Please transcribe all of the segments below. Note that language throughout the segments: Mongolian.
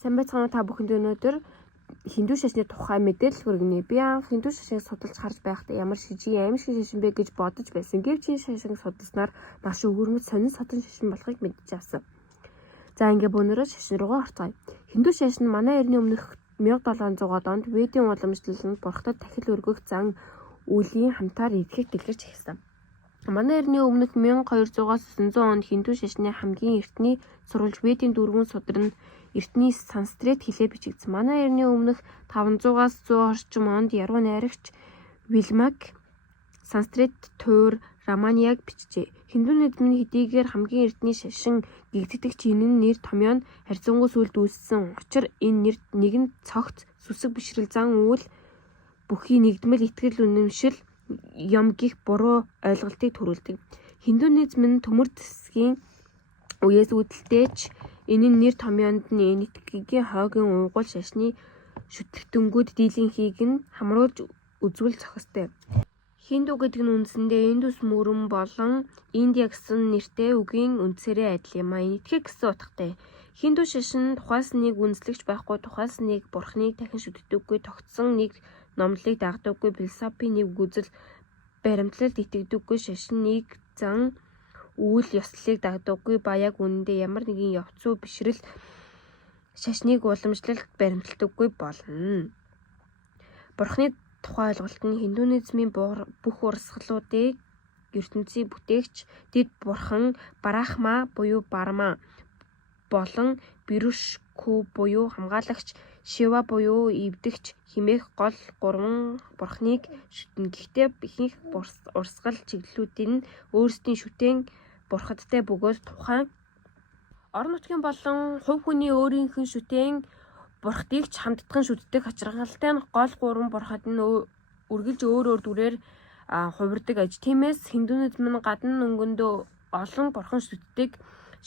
Сайн байцгаана та бүхэнд өнөөдөр хиндүү шашны тухай мэдээлэл хүргэнэ. Би анх хиндүү шашныг судалж харж байхдаа ямар шижиг аимшиг шашин бэ гэж бодож байсан. Гэвч энэ шашныг судалснаар маш өвөрмөц сонин содон шашин болохыг мэдэж авсан. За ингээ бөөнөрөө шашин руугаа орцгоё. Хиндүү шашин манай эртний өмнөх 1700-аад онд Ведийн уламжлалд бурхтад тахил өргөх зан үлийн хамтаар эдгэх дэлгэрч эхэлсэн. Манай эртний өмнөх 1200-аас 900 онд хиндүү шашны хамгийн эртний сурвалж Ведийн дөрвөн судар нь эртний санскрит хэлээр бичигдсэн. Манай эртний өмнөх 500-аас 100 орчим онд яруу найрагч Вилмак санскрит туур Раманияг бичжээ. Хиндүү нийгмийн хэдийгээр хамгийн эртний шашин гэгддэг энэ нэр томьёо нь харьцангуй сүүлд үүссэн учир энэ нэрт нэгэн цогц сүсэг бишрэл зан үйл бүхий нэгдмэл итгэл үнэмшил юм гих буруу ойлголтыг төрүүлдэг. Хиндуизм нь төмөр засгийн үеэс үүдэлтэйч энэ нэр томьёонд нь энэтхэгийн хойгийн угуул шашны шүтлэгтэнгүүд дийлэнхийг нь хамруулж үзвэл зохистой. Хиндու гэдэг нь үндсэндээ Индус мөрөн болон Индия гэсэн нэртэй үгийн үндсээрээ адил юм. Энэтхэг гэсэн утгатай. Хиндүү шашин тухайс нэг үндэслэгч байхгүй, тухайс нэг бурхныг дахин шүтдэггүй, тогтсон нэг номлолыг дагдаггүй, философи нэг үзэл баримтлалд итгэдэггүй, шашин нэг зан үйл ёслолыг дагдаггүй ба яг үнэндээ ямар нэгэн явц зүй бишрэл шашныг уламжлалт баримталдаггүй болно. Бурхны тухай ойлголт нь хиндуизмын бүх урсгалуудыг ертөнцийн бүтээгч дэд бурхан Брахма буюу Барма болон Вирушку буюу хамгаалагч Шива буюу эвдэгч хэмээх гол гурван бурхныг шүтнэ. Гэхдээ ихэнх урсгал чиглэлүүдийн нь өөрсдийн шүтээн бурхадтай бөгөөд тухайн орон нутгийн болон хувь хүний өөрийнх нь шүтээн бурхтыг ч хамтдаган шүтдэг. Хачиргалтай нь гол гурван бурхад нь үргэлж өөр дүрээр хувирдаг аж. Тиймээс хиндуизм нь гадна өнгөндөө олон бурхан шүтдэг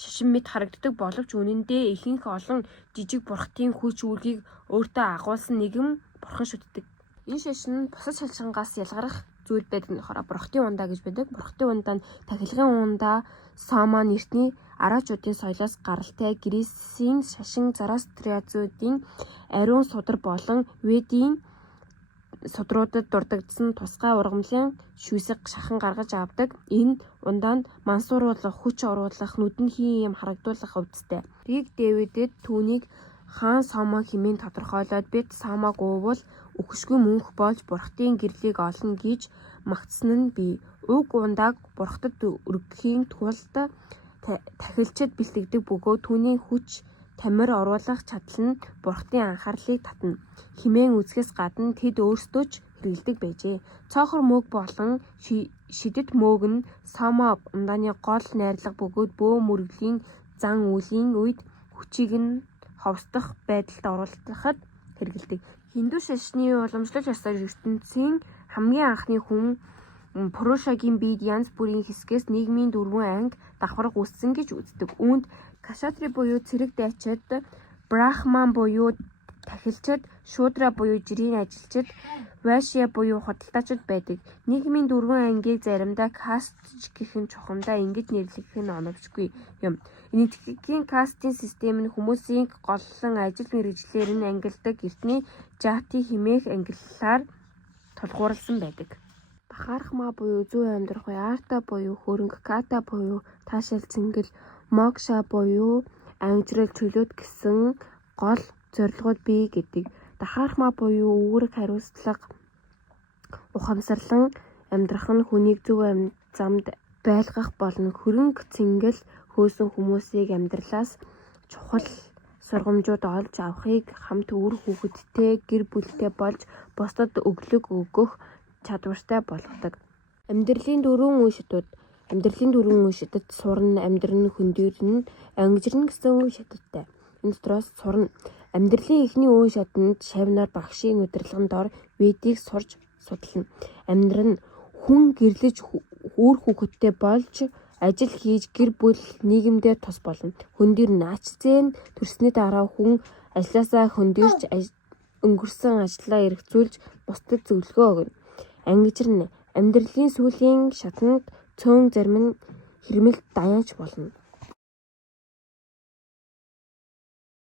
шашин мэт харагддаг боловч үнэндээ ихэнх олон жижиг бурхтын хүч үүргийг өөртөө агуулсан нэгэн бурхан шүтдэг. Энэ шашин нь бусад шашингаас ялгарах зүйл байдаг нь болохоор бурхтын ундаа гэж байдаг. Бурхтын ундаа нь тахилгын ундаа Сома нэртний араачуудын соёлоос гаралтай Грисийн шашин Зарастрязуудын ариун судар болон Ведийн судруудад дурддагдсан тусгай ургамлын шүүсэг шахан гаргаж авдаг. Энэ ундаа нь мансууруулах, хүч оруулах, нүдэнхий юм харагдуулах өвдөлттэй. Риг Дэвидэд түүнийг хаан Сомо хэмээн тодорхойлоод бид Сомог уувал үхшгүй мөнх болж бурхтын гэрлийг олно гэж магтсан нь бий. Уг ундааг бурхтад өргөхийн тулд тахилчид бэлтгэдэг бөгөөд түүний хүч тамир оруулах чадал нь бурхтын анхаарлыг татна хэмээн үзэхээс гадна тэд өөрсдөө ч хэрэгэлдэг байжээ. Цоохор мөг болон шидэт мөөг нь Сомо ундааны гол найрлага бөгөөд бөө мөргөлийн зан үлийн үед хүчийг нь ховсдох байдалд оруулахад хэрэгэлдэг. Хиндүү шашны уламжлал ёсоор ертөнцийн хамгийн анхны хүн Пурушагийн биед янз бүрийн хэсгээс нийгмийн дөрвөн анги давхарга үүссэн гэж үздэг. Үүнд Кшатри буюу цэрэг дайчид, Брахман буюу тахилчид, Шудра буюу жирийн ажилчид, Вайшя буюу худалдаачид байдаг. Нийгмийн дөрвөн ангийг заримдаа каст гэх нь чухамдаа ингэж нэрлэх нь оновчгүй юм. Энэтхэгийн кастын систем нь хүмүүсийн голлон ажил мэргэжлээр нь ангилдаг эртний жати хэмээх ангиллаар тулгуурласан байдаг. Бахархма буюу зүй амьдрах буй, Арта буюу хөрөнгө, Ката буюу таашаал цэнгэл, Мокша буюу ангижрал чөлөөт гэсэн гол зорилгууд бий гэдэг. Дахархма буюу үүрэг хариуцлага, ухамсарлан амьдрах нь хүнийг зөв замд байлгах болно. Хөрөнгө цэнгэл хөөсөн хүмүүсийг амьдралаас чухал сургамжууд олж авахыг хамт үр хүүхэдтэй гэр бүлтэй болж бусдад өглөг өгөх чадвартай болгодог. Амьдралын дөрвөн үе шатууд. Амьдралын дөрвөн үе шатад сурна, амьдрын, хөндөрн, ангижирна гэсэн үе шаттай. Энэ дотроос сурна. Амьдралын эхний үе шатанд шавнаар багшийн удирдлаганд ор Ведийг сурж судална. Амьдрын хүн гэрлэж үр хүүхэдтэй болж ажил хийж гэр бүл нийгэмдээ тус болно. Хөндөрн ачзэн төрсний дараа хүн ажлаасаа хөндөрч өнгөрсөн ажлаа эргцүүлж бусдад зөвлөгөө өгнө. Ангижирна. Амьдралын сүүлийн шатанд цөөн зарим нь хэрмэлт даянч болно.